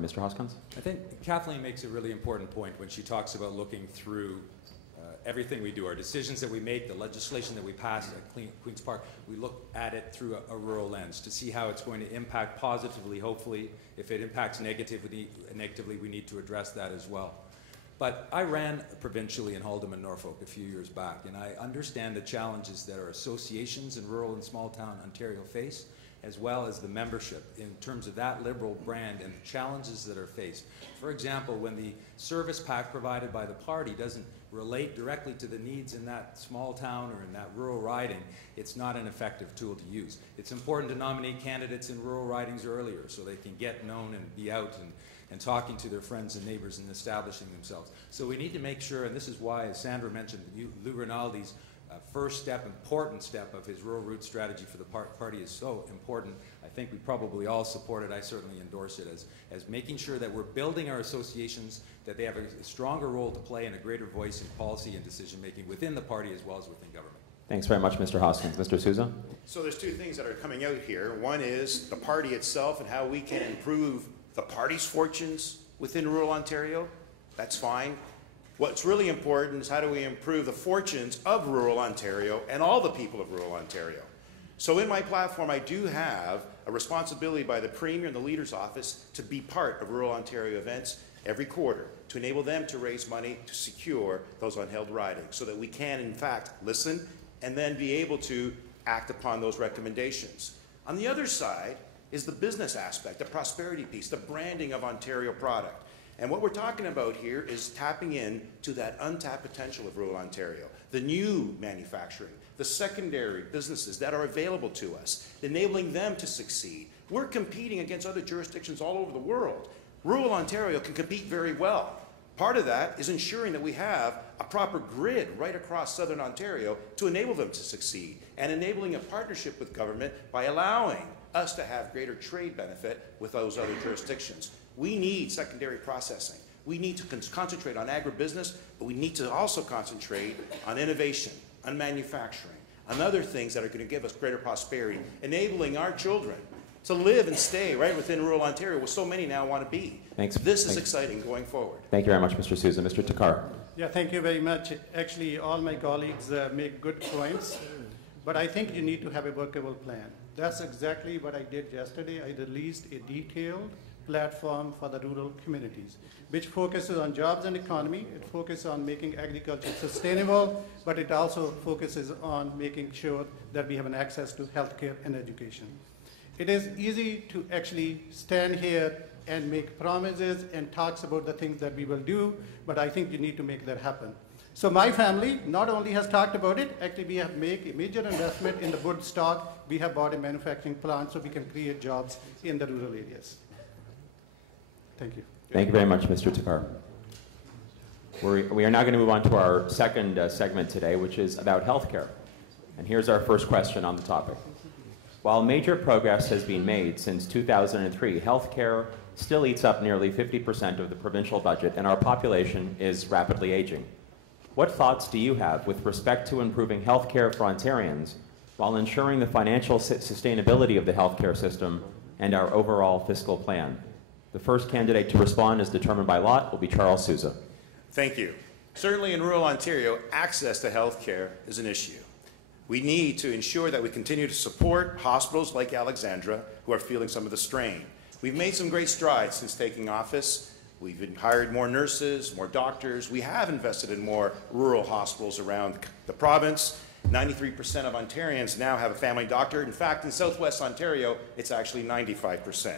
Mr. Hoskins? I think Kathleen makes a really important point when she talks about looking through everything we do, our decisions that we make, the legislation that we pass at Queen's Park. We look at it through a rural lens to see how it's going to impact positively, hopefully. If it impacts negatively, we need to address that as well. But I ran provincially in Haldimand, Norfolk a few years back, and I understand the challenges that our associations in rural and small town Ontario face, as well as the membership in terms of that Liberal brand and the challenges that are faced. For example, when the service pack provided by the party doesn't relate directly to the needs in that small town or in that rural riding, it's not an effective tool to use. It's important to nominate candidates in rural ridings earlier so they can get known and be out and talking to their friends and neighbors and establishing themselves. So we need to make sure, and this is why, as Sandra mentioned, Lou Rinaldi's first step, important step of his rural route strategy for the party is so important. I think we probably all support it. I certainly endorse it as making sure that we're building our associations, that they have a stronger role to play and a greater voice in policy and decision making within the party as well as within government. Thanks very much, Mr. Hoskins. Mr. Sousa? So there's two things that are coming out here. One is the party itself and how we can improve the party's fortunes within rural Ontario. That's fine. What's really important is how do we improve the fortunes of rural Ontario and all the people of rural Ontario. So in my platform, I do have a responsibility by the Premier and the Leader's Office to be part of rural Ontario events every quarter to enable them to raise money to secure those unheld ridings so that we can, in fact, listen and then be able to act upon those recommendations. On the other side is the business aspect, the prosperity piece, the branding of Ontario product. And what we're talking about here is tapping in to that untapped potential of rural Ontario, the new manufacturing, the secondary businesses that are available to us, enabling them to succeed. We're competing against other jurisdictions all over the world. Rural Ontario can compete very well. Part of that is ensuring that we have a proper grid right across southern Ontario to enable them to succeed, and enabling a partnership with government by allowing us to have greater trade benefit with those other jurisdictions. We need secondary processing. We need to concentrate on agribusiness, but we need to also concentrate on innovation, on manufacturing, on other things that are going to give us greater prosperity, enabling our children to live and stay right within rural Ontario, where so many now want to be. Thanks. This is exciting going forward. Thank you very much, Mr. Sousa. Mr. Takar. Yeah, thank you very much. Actually, all my colleagues make good points, but I think you need to have a workable plan. That's exactly what I did yesterday. I released a detailed platform for the rural communities, which focuses on jobs and economy. It focuses on making agriculture sustainable, but it also focuses on making sure that we have an access to healthcare and education. It is easy to actually stand here and make promises and talks about the things that we will do, but I think you need to make that happen. So my family not only has talked about it, actually we have made a major investment in the wood stock. We have bought a manufacturing plant so we can create jobs in the rural areas. Thank you. Thank you very much, Mr. Takar. We are now going to move on to our second segment today, which is about healthcare. And here's our first question on the topic. While major progress has been made since 2003, healthcare still eats up nearly 50% of the provincial budget, and our population is rapidly aging. What thoughts do you have with respect to improving healthcare for Ontarians while ensuring the financial sustainability of the healthcare system and our overall fiscal plan? The first candidate to respond, as determined by lot, will be Charles Sousa. Thank you. Certainly in rural Ontario, access to health care is an issue. We need to ensure that we continue to support hospitals like Alexandra who are feeling some of the strain. We've made some great strides since taking office. We've hired more nurses, more doctors. We have invested in more rural hospitals around the province. 93% of Ontarians now have a family doctor. In fact, in Southwest Ontario, it's actually 95%.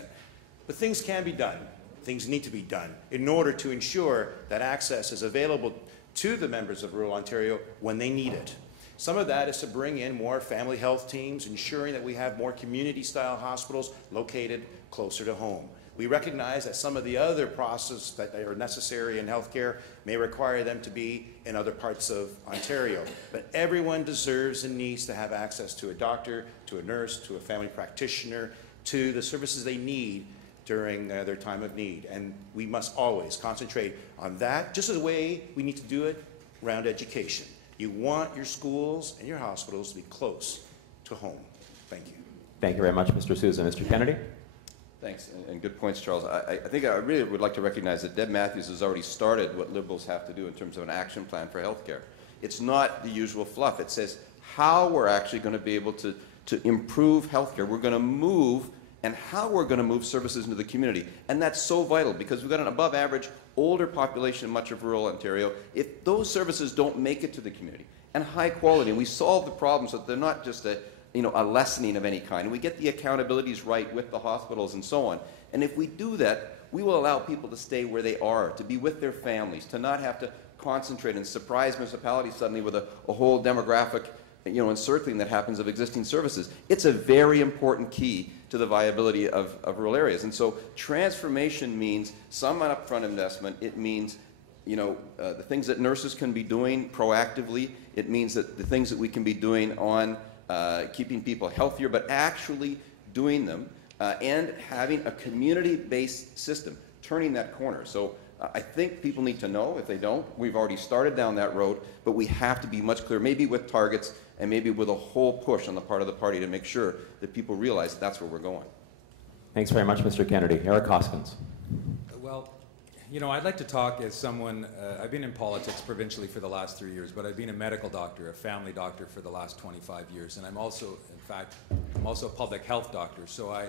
But things can be done. Things need to be done in order to ensure that access is available to the members of rural Ontario when they need it. Some of that is to bring in more family health teams, ensuring that we have more community-style hospitals located closer to home. We recognize that some of the other processes that are necessary in healthcare may require them to be in other parts of Ontario. But everyone deserves and needs to have access to a doctor, to a nurse, to a family practitioner, to the services they need during their time of need. And we must always concentrate on that, just as a way we need to do it around education. You want your schools and your hospitals to be close to home. Thank you. Thank you very much, Mr. Sousa. Mr. Kennedy? Thanks, and good points, Charles. I think I really would like to recognize that Deb Matthews has already started what Liberals have to do in terms of an action plan for healthcare. It's not the usual fluff. It says how we're actually going to be able to improve healthcare. We're going to move, and how we're going to move services into the community. And that's so vital because we've got an above average older population in much of rural Ontario. If those services don't make it to the community, and high quality, and we solve the problems so that they're not just a lessening of any kind. And we get the accountabilities right with the hospitals and so on. And if we do that, we will allow people to stay where they are, to be with their families, to not have to concentrate and surprise municipalities suddenly with a whole demographic encircling that happens of existing services. It's a very important key to the viability of rural areas. And so transformation means some upfront investment. It means the things that nurses can be doing proactively. It means that the things that we can be doing on keeping people healthier, but actually doing them, and having a community-based system, turning that corner. So I think people need to know. If they don't, we've already started down that road, but we have to be much clearer, maybe with targets and maybe with a whole push on the part of the party to make sure that people realize that's where we're going. Thanks very much, Mr. Kennedy. Eric Hoskins. Well, I'd like to talk as someone, I've been in politics provincially for the last 3 years, but I've been a medical doctor, a family doctor for the last 25 years, and I'm also a public health doctor, so I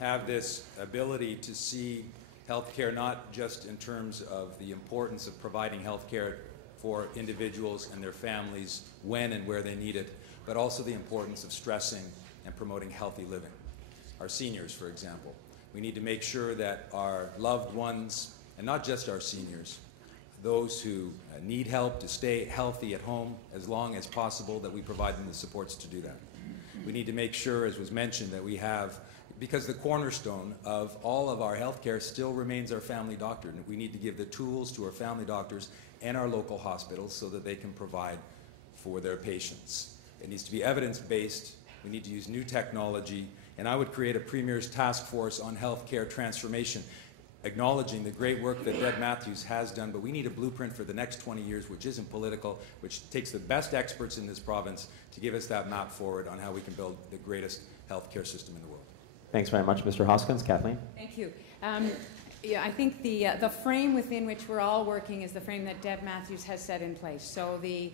have this ability to see healthcare not just in terms of the importance of providing healthcare for individuals and their families when and where they need it, but also the importance of stressing and promoting healthy living. Our seniors, for example. We need to make sure that our loved ones, and not just our seniors, those who need help to stay healthy at home as long as possible, that we provide them the supports to do that. We need to make sure, as was mentioned, that we have, because the cornerstone of all of our healthcare still remains our family doctor. And we need to give the tools to our family doctors and our local hospitals so that they can provide for their patients. It needs to be evidence-based. We need to use new technology. And I would create a Premier's task force on healthcare transformation, acknowledging the great work that Deb Matthews has done, but we need a blueprint for the next 20 years, which isn't political, which takes the best experts in this province to give us that map forward on how we can build the greatest healthcare system in the world. Thanks very much, Mr. Hoskins. Kathleen? Thank you. I think the frame within which we're all working is the frame that Deb Matthews has set in place. So the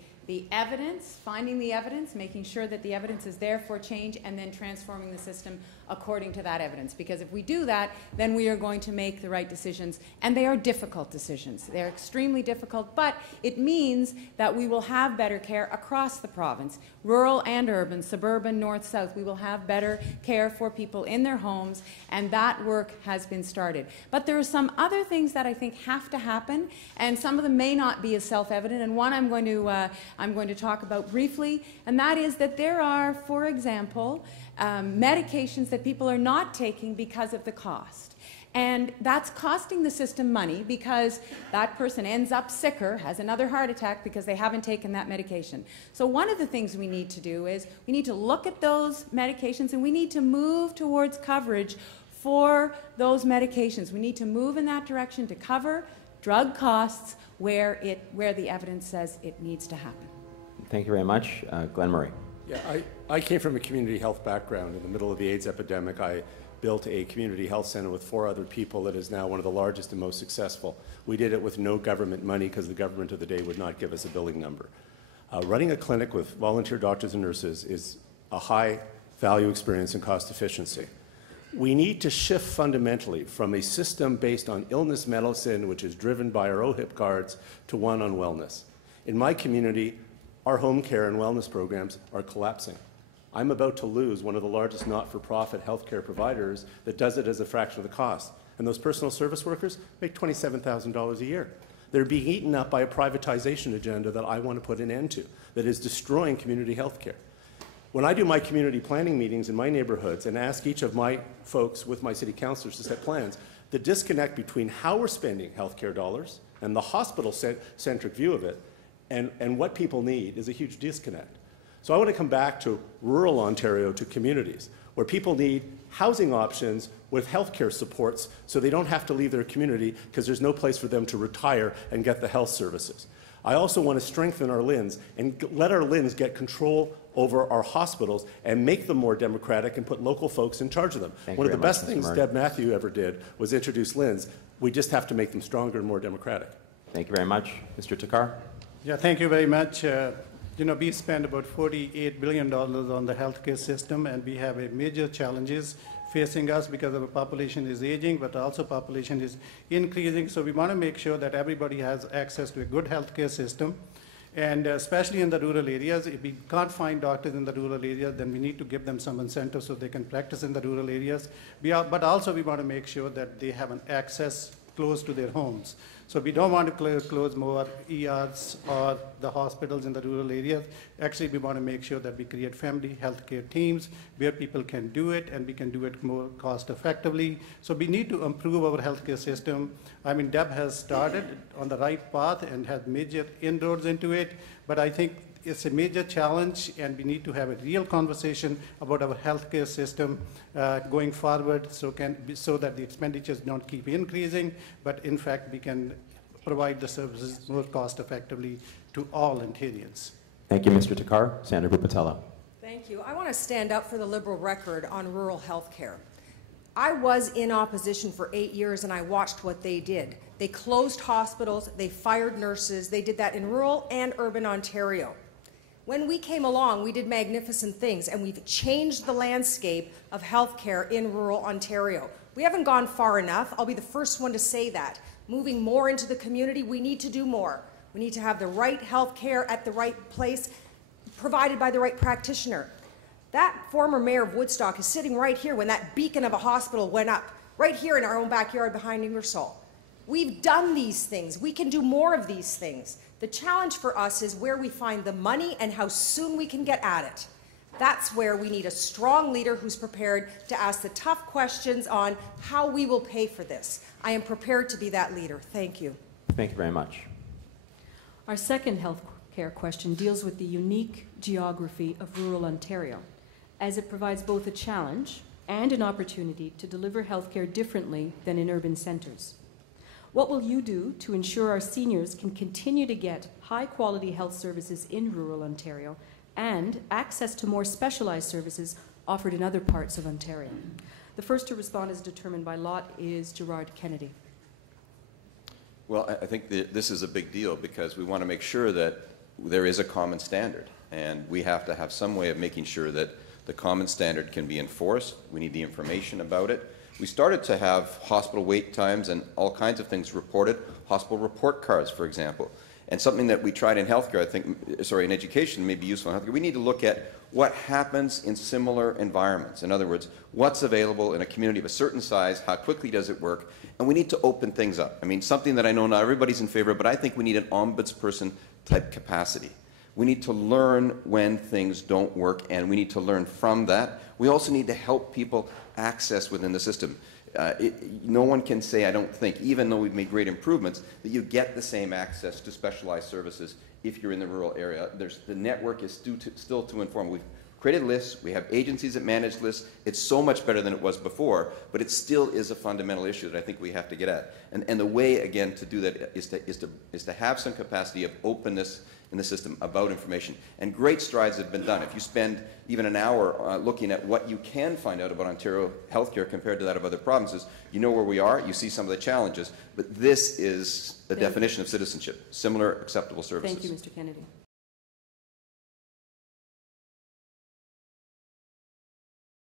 evidence, finding the evidence, making sure that the evidence is there for change, and then transforming the system according to that evidence. Because if we do that, then we are going to make the right decisions. And they are difficult decisions. They're extremely difficult, but it means that we will have better care across the province, rural and urban, suburban, north, south. We will have better care for people in their homes, and that work has been started. But there are some other things that I think have to happen, and some of them may not be as self-evident, and one I'm going to talk about briefly, and that is that there are, for example, medications that people are not taking because of the cost. And that's costing the system money because that person ends up sicker, has another heart attack because they haven't taken that medication. So one of the things we need to do is we need to look at those medications, and we need to move towards coverage for those medications. We need to move in that direction to cover drug costs where the evidence says it needs to happen. Thank you very much. Glenn Murray. Yeah, I came from a community health background. In the middle of the AIDS epidemic, I built a community health center with 4 other people that is now one of the largest and most successful. We did it with no government money because the government of the day would not give us a billing number. Running a clinic with volunteer doctors and nurses is a high value experience and cost efficiency. We need to shift fundamentally from a system based on illness medicine, which is driven by our OHIP cards, to one on wellness. In my community, our home care and wellness programs are collapsing. I'm about to lose one of the largest not-for-profit healthcare providers that does it as a fraction of the cost. And those personal service workers make $27,000 a year. They're being eaten up by a privatization agenda that I want to put an end to, that is destroying community healthcare. When I do my community planning meetings in my neighborhoods and ask each of my folks with my city councilors to set plans, the disconnect between how we're spending healthcare dollars and the hospital-centric view of it and what people need is a huge disconnect. So I want to come back to rural Ontario, to communities, where people need housing options with healthcare supports so they don't have to leave their community because there's no place for them to retire and get the health services. I also want to strengthen our LHINs and let our LHINs get control over our hospitals and make them more democratic and put local folks in charge of them. One of the best things Deb Matthew ever did was introduce LHINs. We just have to make them stronger and more democratic. Thank you very much. Mr. Takar? Yeah, thank you very much. We spend about $48 billion on the healthcare system, and we have a major challenges facing us because our population is aging, but also population is increasing. So we want to make sure that everybody has access to a good healthcare system. And especially in the rural areas, if we can't find doctors in the rural areas, then we need to give them some incentives so they can practice in the rural areas. But also we want to make sure that they have an access close to their homes. So we don't want to close more ERs or the hospitals in the rural areas. Actually, we want to make sure that we create family healthcare teams where people can do it, and we can do it more cost effectively. So we need to improve our healthcare system. I mean, Deb has started on the right path and has major inroads into it, but I think it's a major challenge, and we need to have a real conversation about our healthcare system going forward, so that the expenditures don't keep increasing, but in fact we can provide the services more cost effectively to all Ontarians. Thank you, Mr. Takar. Sandra Bupatella. Thank you. I want to stand up for the Liberal record on rural health care. I was in opposition for 8 years, and I watched what they did. They closed hospitals, they fired nurses, they did that in rural and urban Ontario. When we came along, we did magnificent things, and we've changed the landscape of healthcare in rural Ontario. We haven't gone far enough. I'll be the first one to say that. Moving more into the community, we need to do more. We need to have the right healthcare at the right place, provided by the right practitioner. That former mayor of Woodstock is sitting right here when that beacon of a hospital went up, right here in our own backyard behind Ingersoll. We've done these things. We can do more of these things. The challenge for us is where we find the money and how soon we can get at it. That's where we need a strong leader who's prepared to ask the tough questions on how we will pay for this. I am prepared to be that leader. Thank you. Thank you very much. Our second health care question deals with the unique geography of rural Ontario, as it provides both a challenge and an opportunity to deliver health care differently than in urban centres. What will you do to ensure our seniors can continue to get high-quality health services in rural Ontario and access to more specialized services offered in other parts of Ontario? The first to respond, as determined by lot, is Gerard Kennedy. Well, I think this is a big deal because we want to make sure that there is a common standard, and we have to have some way of making sure that the common standard can be enforced. We need the information about it. We started to have hospital wait times and all kinds of things reported, hospital report cards, for example. And something that we tried in healthcare, I think, in education may be useful in healthcare. We need to look at what happens in similar environments. In other words, what's available in a community of a certain size, how quickly does it work, and we need to open things up. I mean, something that I know not everybody's in favor of, but I think we need an ombudsperson type capacity. We need to learn when things don't work, and we need to learn from that. We also need to help people access within the system. No one can say, I don't think, even though we've made great improvements, that you get the same access to specialized services if you're in the rural area. The network is still to inform. We've created lists. We have agencies that manage lists. It's so much better than it was before, but it still is a fundamental issue that I think we have to get at. And the way, again, to do that is to have some capacity of openness in the system about information. And great strides have been done. If you spend even an hour looking at what you can find out about Ontario healthcare compared to that of other provinces, you know where we are, you see some of the challenges, but this is the definition of citizenship, similar acceptable services. Thank you, Mr. Kennedy.